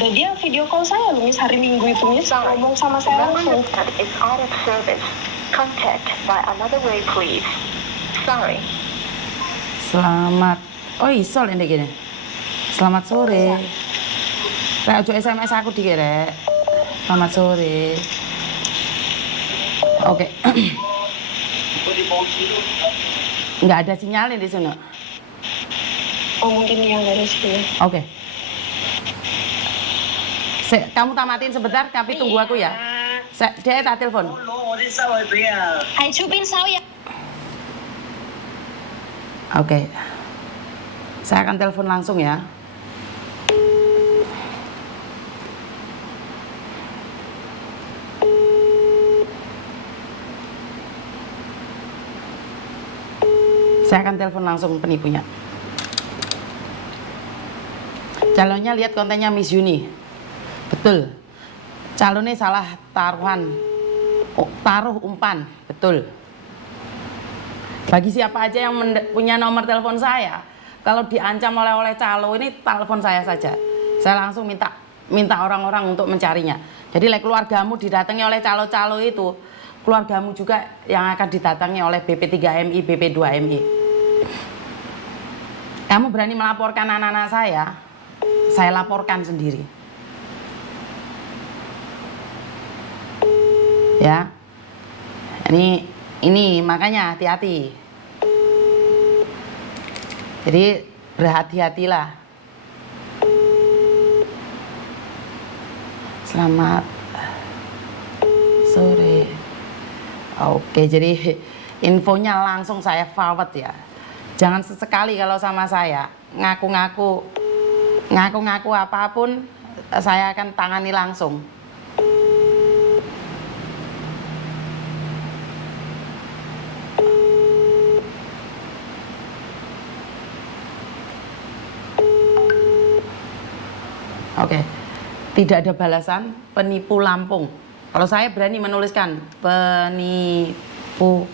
Ada, dia video call saya loh, Miss, hari Minggu itu, Miss, ngomong sama saya langsung. It's out of service. Contact by another way, please. Sorry. Selamat. Oh isol ini gini. Selamat sore. Rek ojo SMS aku dikit, Rek. Selamat sore. Oke. Nggak ada sinyalnya di sana. Oh, mungkin yang dari sini. Oke. Kamu tamatin sebentar, tapi tunggu aku ya. Dia tak telepon. Hai, Chupin sao ya? Oke. Saya akan telepon langsung ya. Saya akan telepon langsung penipunya. Calonnya lihat kontennya Miss Yuni. Betul. Calonnya salah taruhan. Taruh umpan. Betul. Bagi siapa aja yang punya nomor telepon saya, kalau diancam oleh calo ini, telepon saya saja. Saya langsung minta orang-orang untuk mencarinya. Jadi keluargamu didatangi oleh calo-calo itu, keluargamu juga yang akan didatangi oleh BP3MI, BP2MI. Kamu berani melaporkan anak-anak saya laporkan sendiri. Ya. Ini makanya hati-hati. Jadi berhati-hatilah. Selamat sore. Oke, jadi infonya langsung saya forward ya. Jangan sesekali kalau sama saya ngaku-ngaku apapun, saya akan tangani langsung. Oke, tidak ada balasan, penipu Lampung. Kalau saya berani menuliskan penipu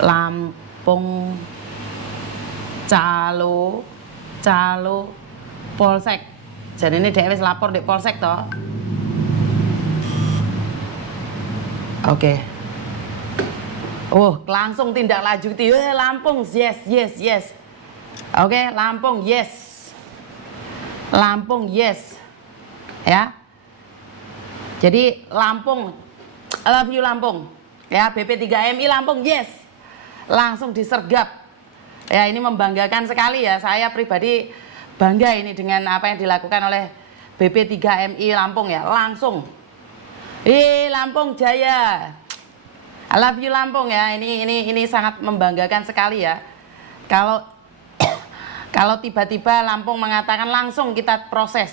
Lampung calo polsek. Jadi ini dia wis lapor di polsek toh. Oke. Oh, langsung tindak lanjuti. Lampung, yes. Oke, Lampung, yes. Lampung, yes. Ya. Jadi Lampung, I love you Lampung. Ya, BP3MI Lampung, yes. Langsung disergap. Ya, ini membanggakan sekali ya. Saya pribadi bangga ini dengan apa yang dilakukan oleh BP3MI Lampung ya. Langsung. Lampung Jaya. I love you Lampung ya. Ini sangat membanggakan sekali ya. Kalau tiba-tiba Lampung mengatakan langsung kita proses.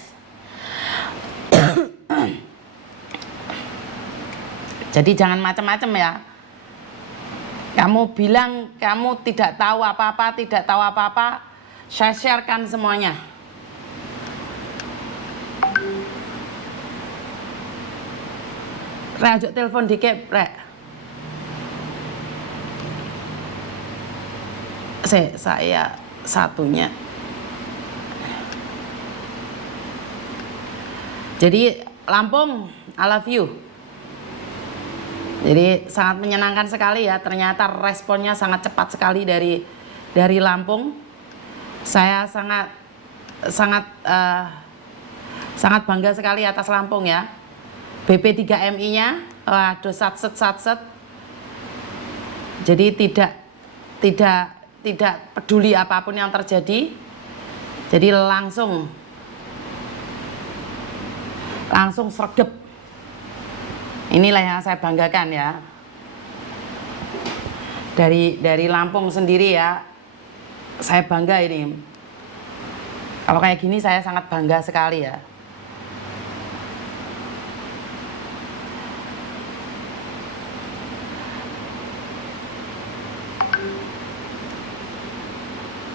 Jadi jangan macam-macam ya. Kamu bilang kamu tidak tahu apa-apa, saya sharekan semuanya. Rek, telepon dikit, Rek. Saya satunya. Jadi Lampung, I love you. Jadi sangat menyenangkan sekali ya. Ternyata responnya sangat cepat sekali dari Lampung. Saya sangat bangga sekali atas Lampung ya. BP3MI-nya, waduh satset. Jadi tidak peduli apapun yang terjadi. Jadi langsung sergep. Inilah yang saya banggakan ya. Dari Lampung sendiri ya. Saya bangga ini. Kalau kayak gini saya sangat bangga sekali ya.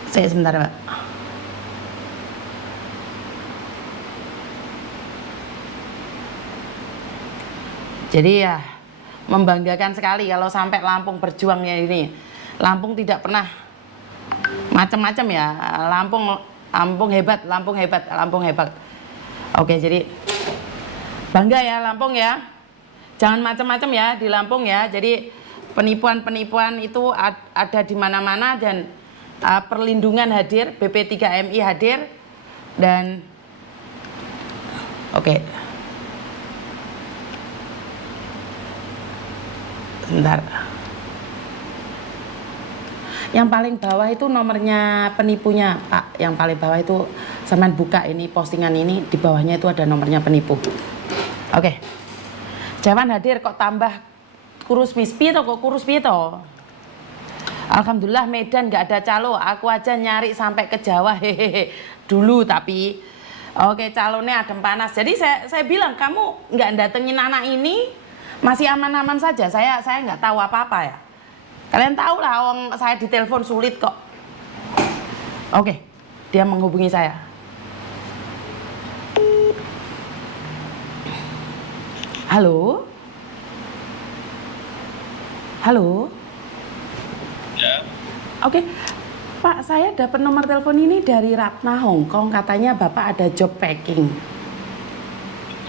Saya sebentar, Pak. Jadi ya membanggakan sekali kalau sampai Lampung berjuangnya ini. Lampung tidak pernah Macam-macam ya. Lampung hebat, Lampung hebat, Lampung hebat. Oke, jadi bangga ya Lampung ya. Jangan macam-macam ya di Lampung ya. Jadi penipuan-penipuan itu ada di mana-mana dan perlindungan hadir, BP3MI hadir dan oke. Bentar. Yang paling bawah itu nomornya penipunya, Pak. Yang paling bawah itu sampean buka ini postingan ini, di bawahnya itu ada nomornya penipu. Oke. Jawan hadir kok tambah kurus piye to, kok kurus piye to? Alhamdulillah Medan nggak ada calo, aku aja nyari sampai ke Jawa hehehe dulu tapi oke calonnya adem panas. Jadi saya bilang kamu nggak datengin anak ini masih aman-aman saja. Saya nggak tahu apa-apa ya. Kalian tahu lah, saya ditelepon sulit kok. Oke, dia menghubungi saya. Halo? Halo? Ya, Oke, Pak, saya dapat nomor telepon ini dari Ratna Hong Kong. Katanya Bapak ada job packing.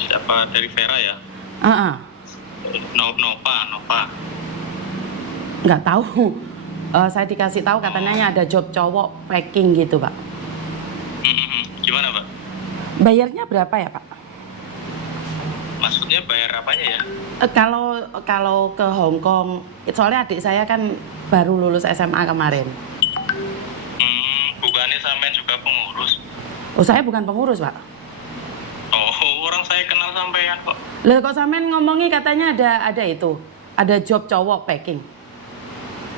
siapa dari Vera ya? Nova. Nggak tahu. Saya dikasih tahu katanya ada job cowok packing gitu, Pak. Gimana, Pak? Bayarnya berapa ya, Pak? Maksudnya bayar apanya ya? Kalau ke Hong Kong, soalnya adik saya kan baru lulus SMA kemarin. Bukannya sampean juga pengurus? Oh, saya bukan pengurus, Pak. Oh, orang saya kenal sampean kok. Lah kok sampean ngomongi katanya ada itu, ada job cowok packing.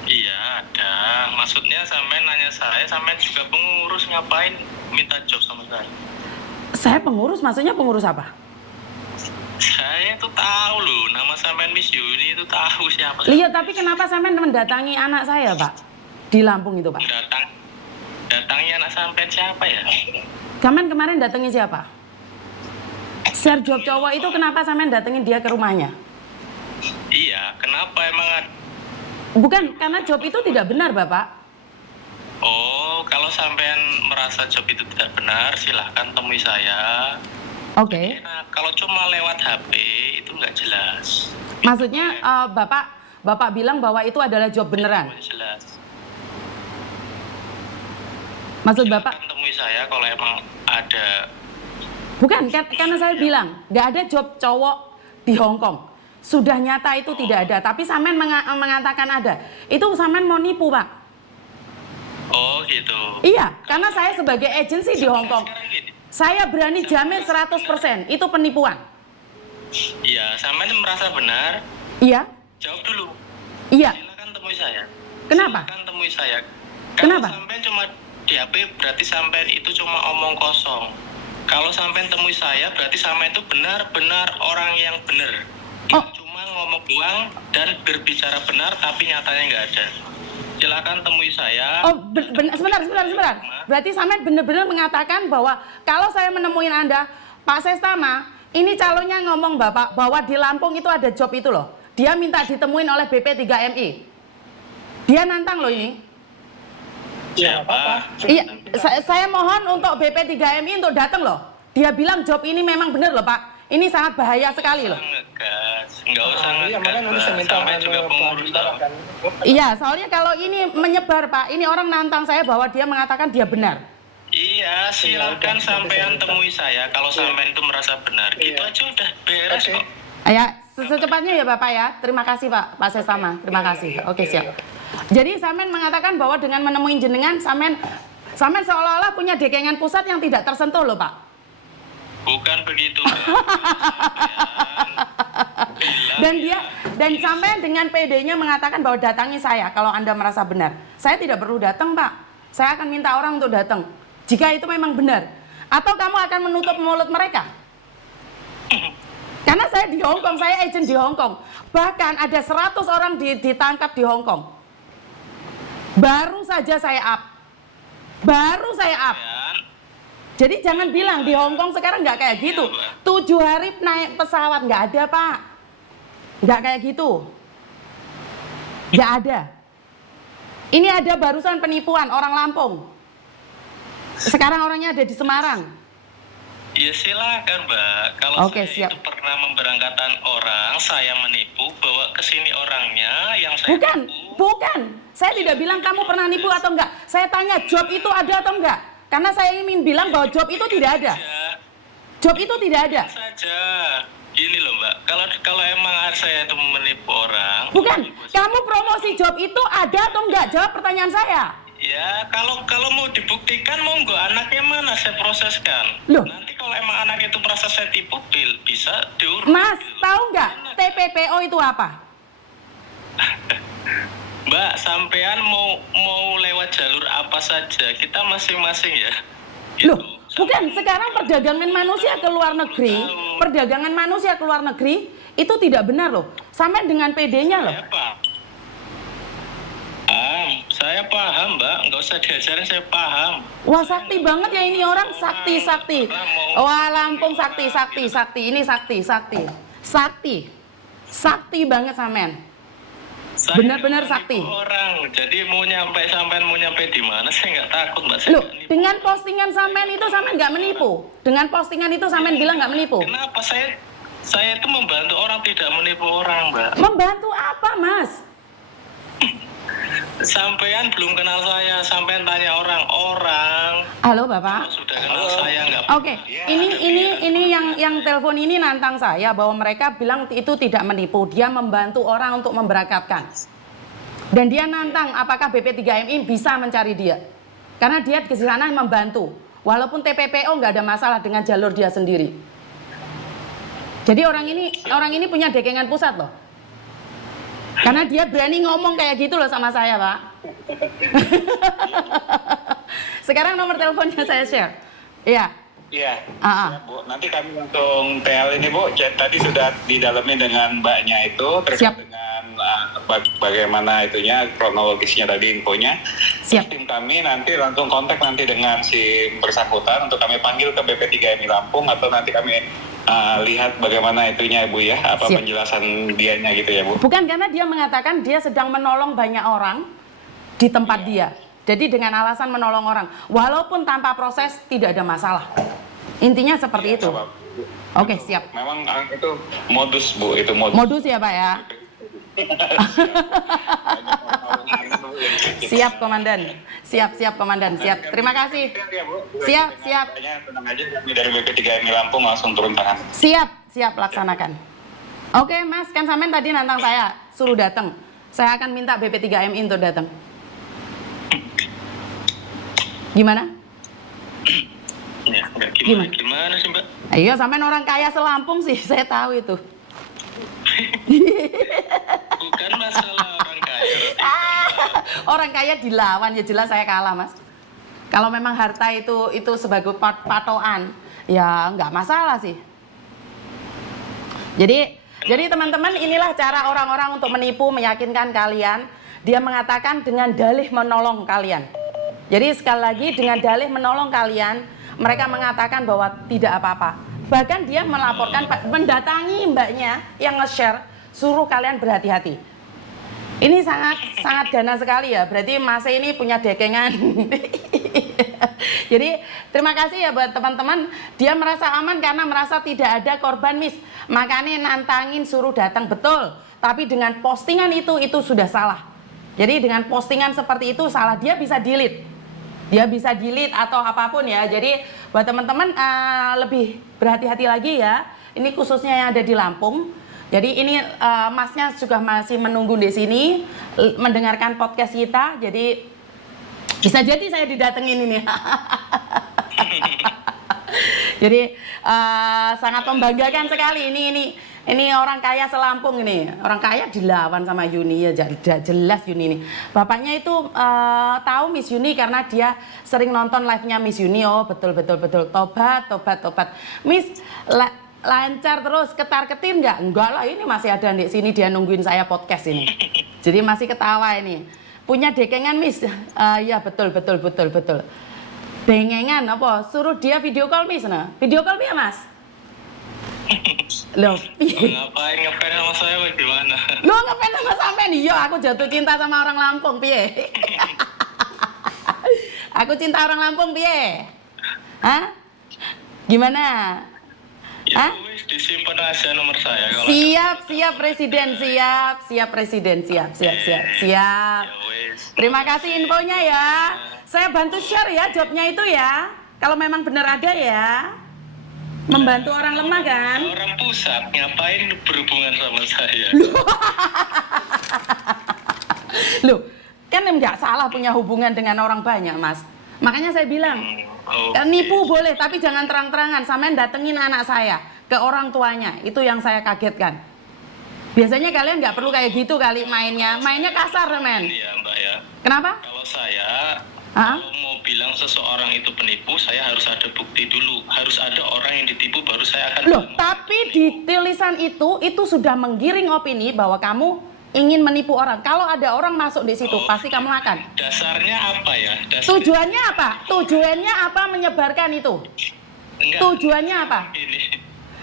Iya, ada. Maksudnya sampean nanya saya, sampean juga pengurus, ngapain minta job sama saya? Saya pengurus, maksudnya pengurus apa? Saya tuh tahu loh, nama sampean Miss Yuni itu tahu siapa. Iya, tapi kenapa sampean mendatangi anak saya, Pak? Di Lampung itu, Pak. Datangi anak sampean siapa ya? Sampean kemarin datangi siapa? Share job cowok itu kenapa sampean datengin dia ke rumahnya? Iya, kenapa emang Bukan, karena job itu tidak benar, Bapak. Oh, kalau sampean merasa job itu tidak benar, silahkan temui saya. Oke. Nah, kalau cuma lewat HP itu nggak jelas. Maksudnya Bapak bilang bahwa itu adalah job beneran. Nggak jelas. Maksud Bapak? Silahkan temui saya kalau emang ada. Bukan, karena saya bilang nggak ada job cowok di Hong Kong. Sudah nyata itu tidak ada, tapi sampean mengatakan ada. Itu sampean mau nipu, Pak. Oh gitu. Iya, karena saya sebagai agensi di Hong Kong, Sekarang gini. saya berani jamin 100% itu penipuan. Iya, sampean merasa benar. Iya? Jawab dulu. Iya. Silakan temui saya. Kenapa? Silakan temui saya. Kenapa? Kalau sampean cuma di HP berarti sampean itu cuma omong kosong. Kalau sampean temui saya berarti sampean itu benar-benar orang yang benar. Oh. Cuma ngomong doang dan berbicara benar tapi nyatanya nggak ada. Silakan temui saya. Oh, sebentar. Berarti sampean benar-benar mengatakan bahwa kalau saya menemui Anda, Pak Sestama, ini calonnya ngomong Bapak bahwa di Lampung itu ada job itu loh. Dia minta ditemuin oleh BP3MI. Dia nantang loh ini. Siapa? Iya, saya mohon untuk BP3MI untuk datang loh. Dia bilang job ini memang benar loh, Pak. Ini sangat bahaya sekali loh. Nggak usah ngegas. Iya, makanya nanti saya minta Sampai juga pengurus tahu. Iya, soalnya kalau ini menyebar, Pak, ini orang nantang saya bahwa dia mengatakan dia benar. Iya, silakan sampean temui saya kalau sampean itu merasa benar. Gitu aja udah beres kok. Ya, secepatnya ya Bapak ya. Terima kasih Pak Sestama. Terima kasih. Oke, siap. Jadi sampean mengatakan bahwa dengan menemui jenengan sampean seolah-olah punya dekengan pusat yang tidak tersentuh loh, Pak. Bukan begitu. Dan sampean dengan PD-nya mengatakan bahwa datangi saya kalau Anda merasa benar. Saya tidak perlu datang, Pak. Saya akan minta orang untuk datang. Jika itu memang benar. Atau kamu akan menutup mulut mereka? Karena saya di Hong Kong, saya agent di Hong Kong. Bahkan ada 100 orang ditangkap di Hong Kong. Baru saja saya up. Jadi jangan bilang di Hong Kong sekarang nggak kayak gitu. 7 hari naik pesawat nggak ada, Pak. Nggak kayak gitu. Nggak ada. Ini ada barusan penipuan orang Lampung. Sekarang orangnya ada di Semarang. Ya silakan Mbak. Kalau Oke, saya siap. itu pernah memberangkatkan orang, saya menipu, bawa ke sini orangnya yang saya Bukan, tipu. bukan. Saya tidak bilang kamu pernah nipu atau enggak. Saya tanya job itu ada atau enggak. Karena saya ingin bilang bahwa job itu tidak ada. Job itu tidak ada. Saja. Gini loh Mbak, kalau emang saya itu menipu orang. Bukan, kamu promosi job itu ada atau enggak? Jawab pertanyaan saya. Ya, kalau mau dibuktikan monggo, anaknya mana saya proseskan. Loh. Nanti kalau emang anak itu merasa saya tipu, bisa diurus. Mas, gitu. tahu enggak TPPO itu apa? Mbak, sampean mau lewat jalur apa saja, kita masing-masing ya. Gitu. Loh, bukan. Sekarang perdagangan manusia ke luar negeri, perdagangan manusia ke luar negeri itu tidak benar loh. Sampai dengan PD-nya loh. Saya paham Mbak, nggak usah diajarin, saya paham. Wah, sakti banget ya ini orang, sakti. Wah, Lampung sakti. Ini sakti banget sampean. Saya Benar-benar nggak sakti. menipu orang, jadi sampean mau nyampe di mana, saya nggak takut Mbak. Saya Loh, nggak nipu. dengan postingan sampean itu sampean nggak menipu. Dengan postingan itu sampean bilang nggak menipu. Kenapa saya itu membantu orang, tidak menipu orang Mbak. Membantu apa, Mas? Sampean belum kenal saya, sampean tanya orang. Halo, Bapak. Kalau sudah kenal saya nggak. Oke, ini yang telepon ini nantang saya bahwa mereka bilang itu tidak menipu, dia membantu orang untuk memberangkatkan. Dan dia nantang apakah BP3MI bisa mencari dia. Karena dia ke sana membantu. Walaupun TPPO nggak ada masalah dengan jalur dia sendiri. Jadi orang ini punya dekengan pusat loh. Karena dia berani ngomong kayak gitu loh sama saya, Pak. Sekarang nomor teleponnya saya share. Iya. Iya, Ah. siap, Bu. Nanti kami langsung TL ini, Bu. Tadi sudah didalami dengan Mbaknya itu terkait Siap. dengan bagaimana itunya, kronologisnya tadi infonya. Siap. Terus tim kami nanti langsung kontak nanti dengan si bersangkutan untuk kami panggil ke BP3MI Lampung atau nanti kami lihat bagaimana itunya, Bu ya, apa Siap. penjelasan dianya gitu ya, Bu. Bukan, karena dia mengatakan dia sedang menolong banyak orang di tempat dia. Jadi dengan alasan menolong orang, walaupun tanpa proses tidak ada masalah. Intinya seperti itu. Coba. Oke, siap. Memang itu modus, Bu, itu modus. Modus ya, Pak ya. Siap, Komandan. Siap, Komandan. Siap. Terima kasih. Siap. Tenang aja, kami dari BP3MI Lampung langsung turun tangan. Siap laksanakan. Oke, Mas, kan sampean tadi nantang saya suruh datang. Saya akan minta BP3MI untuk datang. Gimana? Ya, nggak Gimana? gimana sih Mbak? Iya, sampean orang kaya selampung sih, saya tahu itu. Bukan masalah orang kaya. Orang kaya dilawan, ya jelas saya kalah, Mas. Kalau memang harta itu sebagai patokan, ya nggak masalah sih. Jadi teman-teman, inilah cara orang-orang untuk menipu, meyakinkan kalian. Dia mengatakan dengan dalih menolong kalian. Jadi sekali lagi dengan dalih menolong kalian, mereka mengatakan bahwa tidak apa-apa. Bahkan dia melaporkan, mendatangi mbaknya yang nge-share, suruh kalian berhati-hati. Ini sangat dana sekali ya, berarti Mas ini punya dekengan. Jadi terima kasih ya buat teman-teman. Dia merasa aman karena merasa tidak ada korban, Miss. Makanya nantangin suruh datang, betul. Tapi dengan postingan itu sudah salah. Jadi dengan postingan seperti itu salah, dia bisa delete. Dia bisa delete atau apapun ya. Jadi buat teman-teman lebih berhati-hati lagi ya. Ini khususnya yang ada di Lampung. Jadi ini Masnya juga masih menunggu di sini mendengarkan podcast kita. Jadi bisa jadi saya didatengin ini. Jadi sangat membanggakan sekali ini orang kaya selampung ini. Orang kaya dilawan sama Yuni ya, jelas Yuni ini. Bapaknya itu tahu Miss Yuni karena dia sering nonton live-nya Miss Yuni. Oh, betul. Tobat. Miss lancar terus, ketar-ketir enggak? Enggak lah, ini masih ada di sini dia nungguin saya podcast ini. Jadi masih ketawa ini. Punya dekengan, Miss? Ya betul. Dengengan apa? Suruh dia video call, Miss. Nah, video call ya, Mas? Loh, piye? Ngapain ngefans sama saya bagaimana? Lo ngefans sama sampean? Iya, aku jatuh cinta sama orang Lampung, piye? Aku cinta orang Lampung, piye? Hah? Gimana? Ya Hah? wis disimpan aja nomor saya kalau Siap presiden, siap presiden, siap. ya wis. Terima kasih infonya ya. Saya bantu share ya jobnya itu ya. Kalau memang benar ada ya. Membantu orang lemah kan? Orang pusat ngapain berhubungan sama saya? Loh, kan nggak salah punya hubungan dengan orang banyak, Mas. Makanya saya bilang, Oke. nipu boleh, tapi jangan terang-terangan. Sampean datengin anak saya ke orang tuanya. Itu yang saya kagetkan. Biasanya kalian nggak perlu kayak gitu kali mainnya. Mainnya kasar, men. Iya Mbak ya. Kenapa? Kalau saya Hah? kalau mau bilang seseorang itu penipu, saya harus ada bukti dulu. Harus ada orang yang ditipu baru saya akan Loh, bilang tapi penipu. di tulisan itu sudah menggiring opini bahwa kamu ingin menipu orang. Kalau ada orang masuk di situ, pasti kamu akan. Dasarnya apa ya? Tujuannya apa? Tujuannya apa menyebarkan itu? Enggak. Tujuannya apa? Ini.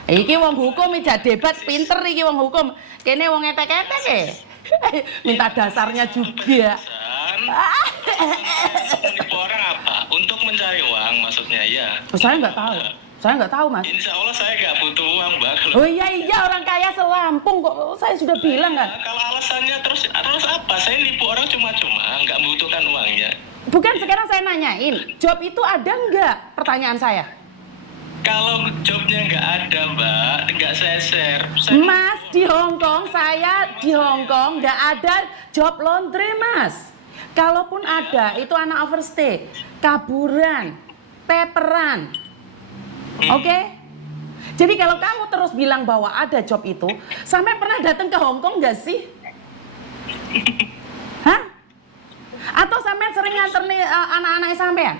Iki wong hukum ijak debat pinter iki wong hukum. Kene wong etek-etek e. Minta dasarnya juga. Menipu orang apa? Untuk mencari uang maksudnya ya. Saya nggak tahu. Saya nggak tahu, Mas. Insya Allah saya nggak butuh uang Mbak. Oh iya orang kaya selampung kok. Saya sudah bilang kan. Nah, kalau alasannya terus apa? Saya nipu orang cuma-cuma, nggak membutuhkan uangnya. Bukan, sekarang saya nanyain, job itu ada nggak? Pertanyaan saya. Kalau jobnya nggak ada Mbak, nggak saya share. Mas, di Hongkong, saya di Hongkong nggak ada job laundry, Mas. Kalaupun ada, itu anak overstay, kaburan, peperan. Oke? Jadi kalau kamu terus bilang bahwa ada job itu, sampai pernah datang ke Hongkong nggak sih? Hah? Atau sampai sering nganter nih anak-anak sampean?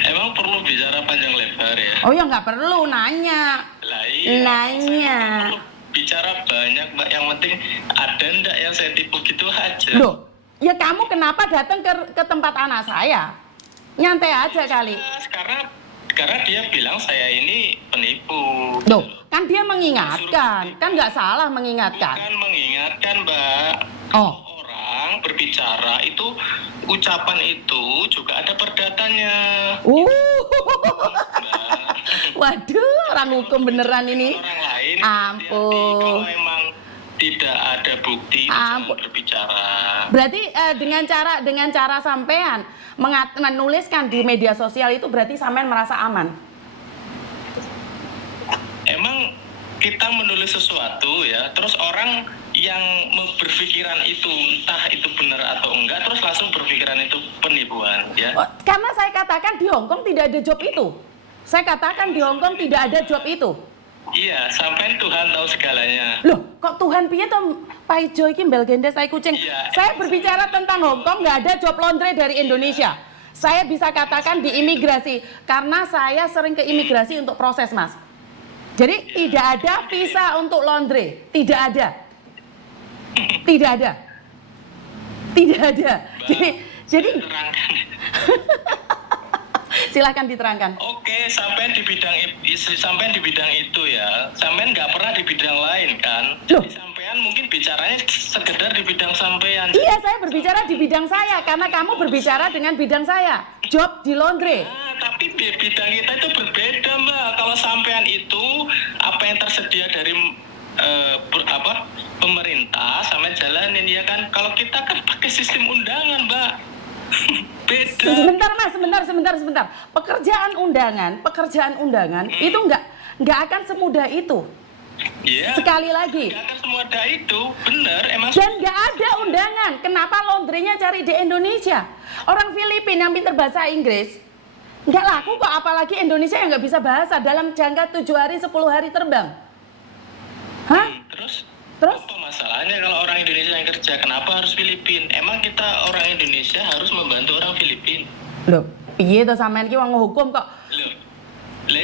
Emang perlu bicara panjang lebar ya? Oh ya nggak perlu, nanya. Lah iya. Nanya. Perlu bicara banyak Mbak. Yang penting ada ndak yang saya tipu gitu aja. Loh, ya kamu kenapa datang ke tempat anak saya? Nyantai aja kali. Karena dia bilang saya ini penipu. Loh, kan dia mengingatkan, kan nggak salah mengingatkan. Bukan mengingatkan Mbak. Oh. Orang berbicara itu ucapan itu juga ada perdatanya. Waduh, orang hukum beneran ini. Orang lain Ampun. kalau emang tidak ada bukti jangan berbicara. Berarti dengan cara sampean menuliskan di media sosial itu berarti sampean merasa aman. Emang kita menulis sesuatu ya, terus orang yang berpikiran itu entah itu benar atau enggak, terus langsung berpikiran itu penipuan ya. Oh, karena saya katakan di Hongkong tidak ada job itu. Saya katakan di Hongkong tidak ada job itu. Iya, sampai Tuhan tahu segalanya. Loh, kok Tuhan piye to Pak Ijo iki mbel gendes tai kucing. Iya. Saya berbicara tentang Hongkong nggak ada job laundry dari Indonesia. Saya bisa katakan di imigrasi karena saya sering ke imigrasi untuk proses, Mas. Jadi tidak ada visa untuk laundry, tidak ada. Tidak ada. Tidak ada. Jadi Terangkan. silakan diterangkan. Oke, sampai di bidang itu ya. Sampai nggak pernah di bidang lain kan? Loh. Jadi sampean mungkin bicaranya sekedar di bidang sampean. Iya, saya berbicara di bidang saya karena kamu berbicara dengan bidang saya. Job di laundry. Tapi bidang kita itu berbeda Mbak. Kalau sampean itu apa yang tersedia dari pemerintah sampai jalanin ya kan. Kalau kita kan pakai sistem undangan Mbak. Beda. Sebentar. Pekerjaan undangan itu nggak akan semudah itu. Iya. Sekali lagi. Nggak akan semudah itu, bener emang. Dan nggak ada undangan. Kenapa laundrynya cari di Indonesia? Orang Filipina yang pinter bahasa Inggris nggak laku kok, apalagi Indonesia yang nggak bisa bahasa dalam jangka 7 hari 10 hari terbang. Hah? Terus? Terus? Apa masalahnya kalau orang Indonesia yang kerja? Kenapa harus Filipin? Emang kita orang Indonesia harus membantu orang Filipin? Loh, piye to sampean ki wong hukum kok? Loh,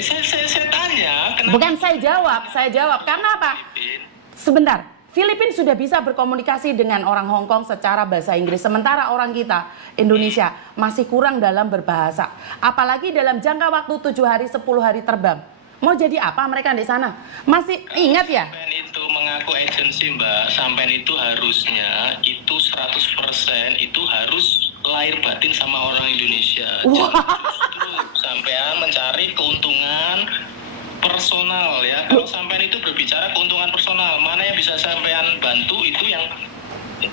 saya tanya. Kenapa? Bukan saya jawab. Karena apa? Filipin? Sebentar, Filipina sudah bisa berkomunikasi dengan orang Hong Kong secara bahasa Inggris. Sementara orang kita, Indonesia, masih kurang dalam berbahasa. Apalagi dalam jangka waktu 7 hari, 10 hari terbang. Mau jadi apa mereka di sana? Masih ingat ya? Sampean itu mengaku agensi Mbak, sampean itu harusnya itu 100% itu harus lahir batin sama orang Indonesia. Wah. Justru sampean mencari keuntungan personal ya. Kalau sampean itu berbicara keuntungan personal, mana yang bisa sampean bantu itu yang.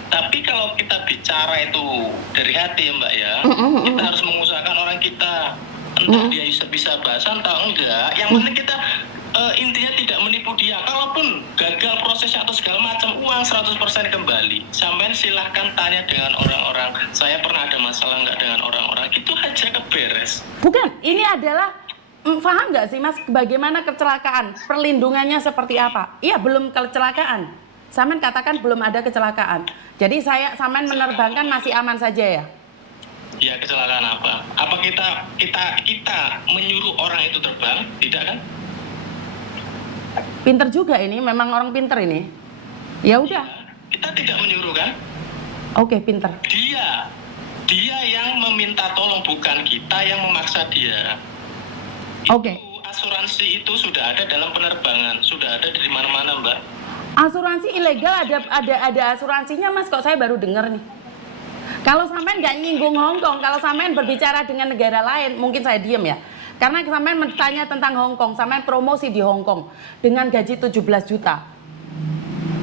Tapi kalau kita bicara itu dari hati ya Mbak ya, kita harus mengusahakan orang kita, entah dia bisa bahasa atau enggak. Yang penting kita intinya tidak menipu dia. Kalaupun gagal prosesnya atau segala macam, uang 100% kembali. Sampai silahkan tanya dengan orang-orang, saya pernah ada masalah enggak dengan orang-orang, itu aja keberes. Bukan, ini adalah paham nggak sih Mas, bagaimana kecelakaan, perlindungannya seperti apa? Iya, belum kecelakaan. Samen katakan belum ada kecelakaan. Jadi Samen menerbangkan masih aman saja ya? Ya, kecelakaan apa? Apa kita menyuruh orang itu terbang? Tidak kan? Pinter juga ini, memang orang pinter ini. Ya udah. Kita tidak menyuruh kan? Oke, pinter. Dia yang meminta tolong, bukan kita yang memaksa dia. Oke. Asuransi itu sudah ada dalam penerbangan, sudah ada di mana-mana Mbak. Asuransi ilegal ada asuransinya Mas, kok saya baru dengar nih. Kalau sampean nggak nyinggung Hong Kong, kalau sampean berbicara dengan negara lain, mungkin saya diem ya. Karena sampean bertanya tentang Hong Kong, sampean promosi di Hong Kong dengan gaji 17 juta.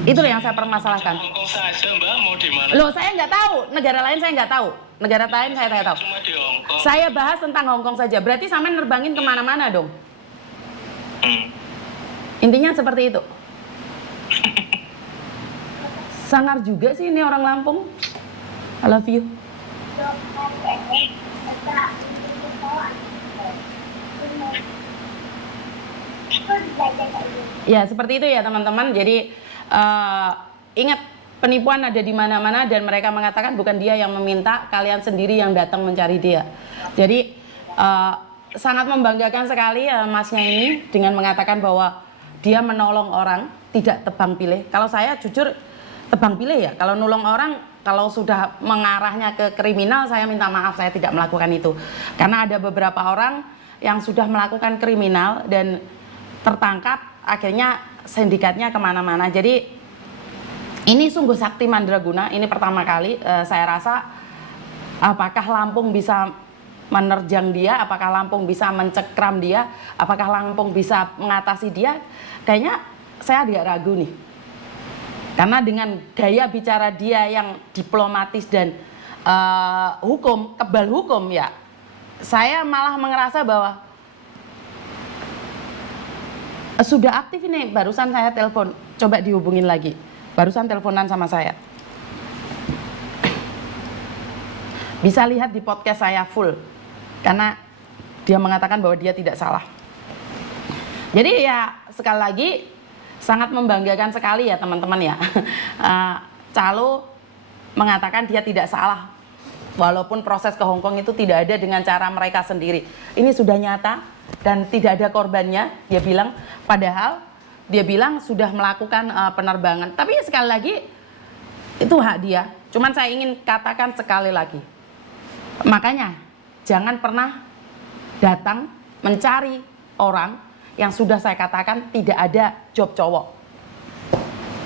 Itu yang saya permasalahkan. Hong Kong saja Mbak, mau di mana? Loh, saya nggak tahu, negara lain saya nggak tahu. Negara lain saya nggak tahu. Cuma di Hong Kong. Saya bahas tentang Hong Kong saja, berarti sampean nerbangin kemana-mana dong. Intinya seperti itu. Sangar juga sih ini orang Lampung. I love you. Ya seperti itu ya teman-teman. Jadi ingat, penipuan ada di mana-mana dan mereka mengatakan bukan dia yang meminta, kalian sendiri yang datang mencari dia. Jadi sangat membanggakan sekali masnya ini dengan mengatakan bahwa dia menolong orang, tidak tebang pilih. Kalau saya jujur tebang pilih ya, kalau nolong orang, kalau sudah mengarahnya ke kriminal, saya minta maaf, saya tidak melakukan itu. Karena ada beberapa orang yang sudah melakukan kriminal dan tertangkap, akhirnya sindikatnya kemana-mana. Jadi ini sungguh sakti mandraguna, ini pertama kali saya rasa. Apakah Lampung bisa menerjang dia, apakah Lampung bisa mencekram dia, apakah Lampung bisa mengatasi dia, kayaknya saya agak ragu nih. Karena dengan gaya bicara dia yang diplomatis dan kebal hukum ya, saya malah merasa bahwa sudah aktif ini. Barusan saya telepon, coba dihubungin lagi. Barusan teleponan sama saya. Bisa lihat di podcast saya full, karena dia mengatakan bahwa dia tidak salah. Jadi ya sekali lagi sangat membanggakan sekali ya teman-teman ya. Calo mengatakan dia tidak salah, walaupun proses ke Hong Kong itu tidak ada dengan cara mereka sendiri. Ini sudah nyata dan tidak ada korbannya, dia bilang. Padahal dia bilang sudah melakukan penerbangan. Tapi sekali lagi itu hak dia. Cuman saya ingin katakan sekali lagi, makanya jangan pernah datang mencari orang yang sudah saya katakan tidak ada job cowok.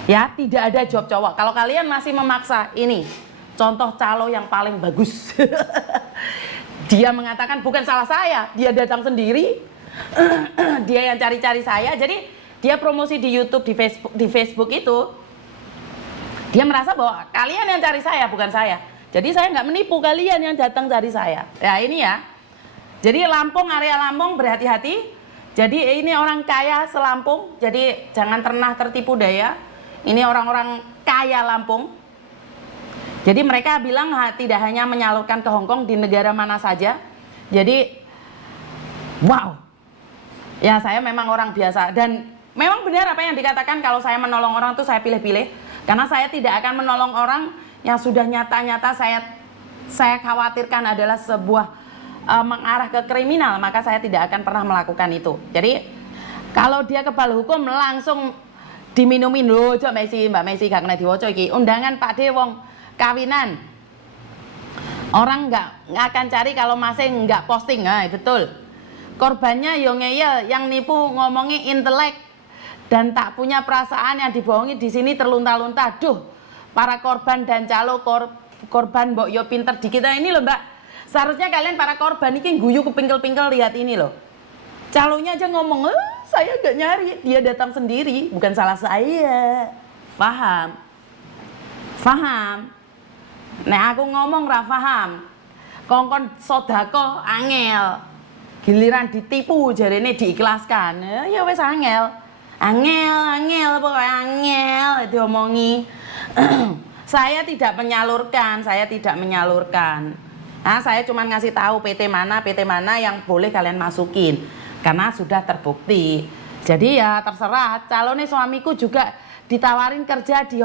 Ya, tidak ada job cowok. Kalau kalian masih memaksa, ini contoh calo yang paling bagus. Dia mengatakan bukan salah saya, dia datang sendiri. Dia yang cari-cari saya. Jadi dia promosi di YouTube, di Facebook itu, dia merasa bahwa kalian yang cari saya, bukan saya. Jadi saya nggak menipu kalian yang datang cari saya. Ya ini ya. Jadi Lampung, area Lampung berhati-hati. Jadi ini orang kaya se-Lampung, jadi jangan pernah tertipu daya. Ini orang-orang kaya Lampung. Jadi mereka bilang tidak hanya menyalurkan ke Hong Kong, di negara mana saja. Jadi wow. Ya saya memang orang biasa dan memang benar apa yang dikatakan, kalau saya menolong orang itu saya pilih-pilih. Karena saya tidak akan menolong orang yang sudah nyata-nyata saya khawatirkan adalah sebuah mengarah ke kriminal, maka saya tidak akan pernah melakukan itu. Jadi kalau dia kebal hukum langsung diminumin loh, Mbak Messi gak kena diwaca iki. Undangan Pak De wong kawinan. Orang nggak akan cari kalau masih nggak posting, nah betul. Korbannya yo ngeyel, yang nipu ngomongin intelek dan tak punya perasaan, yang dibohongi di sini terlunta-lunta. Duh, para korban dan calo korban mbok yo pinter di kita ini loh Mbak. Seharusnya kalian para korban ini guyu kepingkel-pingkel, lihat ini loh. Calonya aja ngomong, saya nggak nyari, dia datang sendiri, bukan salah saya. Paham? Paham? Nek aku ngomong ra paham. Kongkon sodako angel. Giliran ditipu jarene diikhlaskan. Ya wes angel. Angel pokoknya angel diomongi. Saya tidak menyalurkan. Nah, saya cuma ngasih tahu PT mana yang boleh kalian masukin. Karena sudah terbukti. Jadi ya terserah, calonnya suamiku juga ditawarin kerja di